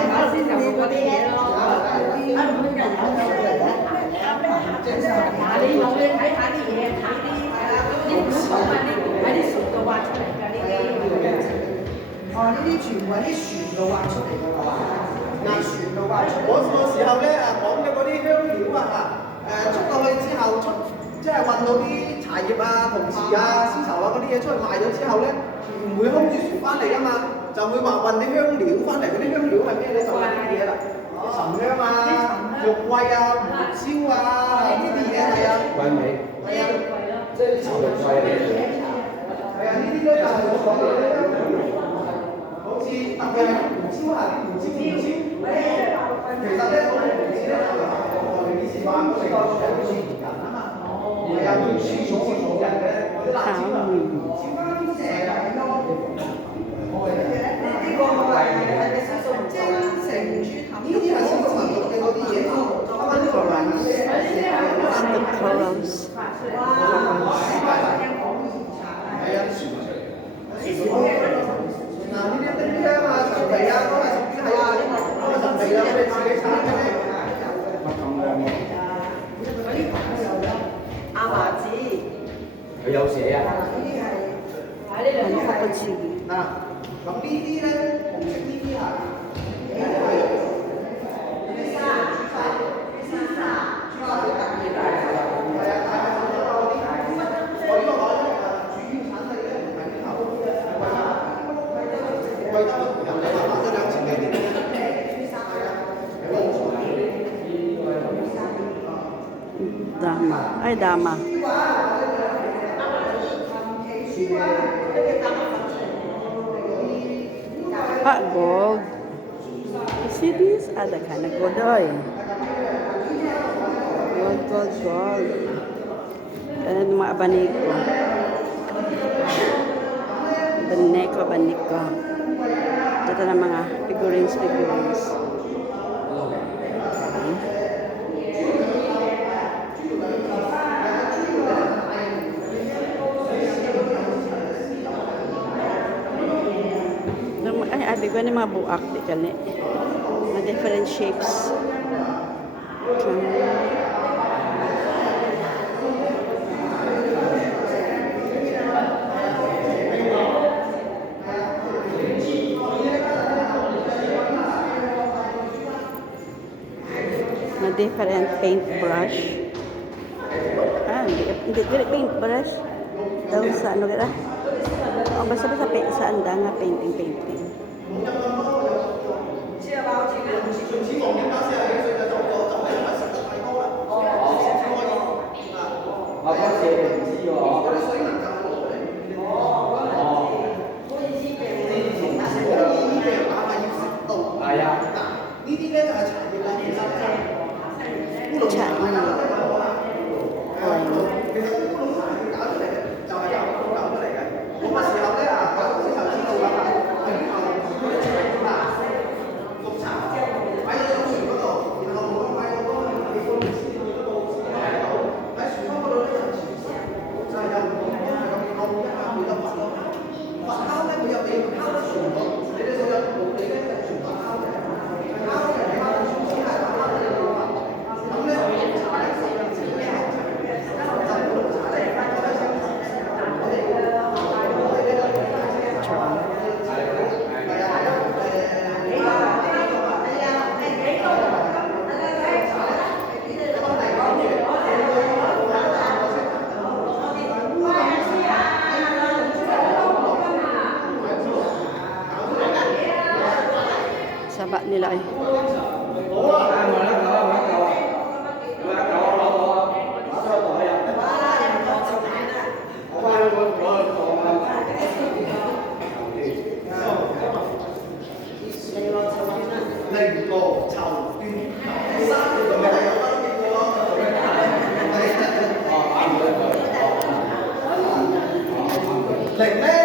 嗰啲嘢咯。嗱，你有你睇下啲嘢，睇啲啲古董啊，喺啲船度畫出嚟㗎呢啲。哦，呢啲全部喺啲船度畫出嚟㗎嘛？啲船度畫出嚟。嗰時候咧講嘅嗰啲香料出到去之後即係運到啲茶葉啊、銅錢啊、絲綢啊嗰啲嘢出去賣咗之後咧，唔會空住船翻嚟㗎嘛，就會話運啲香料翻嚟，嗰啲香料係咩咧？就係呢啲嘢啦，沉香啊、肉桂啊、胡椒啊呢啲嘢係啊。桂味。係啊，即係啲炒肉桂嚟嘅。係啊，呢啲都係我講嘅香料，好似特別係胡椒啊，啲胡椒。其實咧，嗰啲胡椒咧就係我哋以前話嗰啲個傳人啊嘛。係啊，傳人嘅嗰啲辣椒啊，椒乾成咁多。呢個係少數精成豬頭，呢啲係少數民族嘅嗰啲嘢。The corals. 係啊，嗱呢啲冰箱啊、陳皮啊，都係屬於係啊，嗰個陳皮啊，我哋自己產嘅咧。亞麻籽，佢有寫啊。喺呢兩個字。嗱，咁呢啲咧，紅色呢啲啊，呢啲係朱砂好特別㗎。係啊，但係好多嗰啲我呢個講主要產地咧唔係呢頭，貴州人哋話咗2000幾年。Dama. Ay, dama. Gold. You see these? The kind of gold oil. Gold. And mga abaniko. Abaniko. Ito na mga figurines. Abi ko ni mga buak di kani. Na different shapes. Na different paintbrush. Hindi paintbrush. Daw sa ano kaya? Basta sa anda nga painting. 我嗰時唔知喎。係啊。呢啲咧就係茶葉啦，其實烏龍茶其實烏龍茶要搞出嚟嘅，就係由搞出嚟嘅。咁嘅時候咧搞之後知道啦，綠茶擺咗喺船嗰度，然後冇擺到嗰個地方唔知嗰度喺船艙嗰度咧就係有唔同嘅係咁扣一下佢就發咯。發酵咧佢有地方敲得船度，你哋想有冇地咧就船發酵嘅。Saba nila ay. Like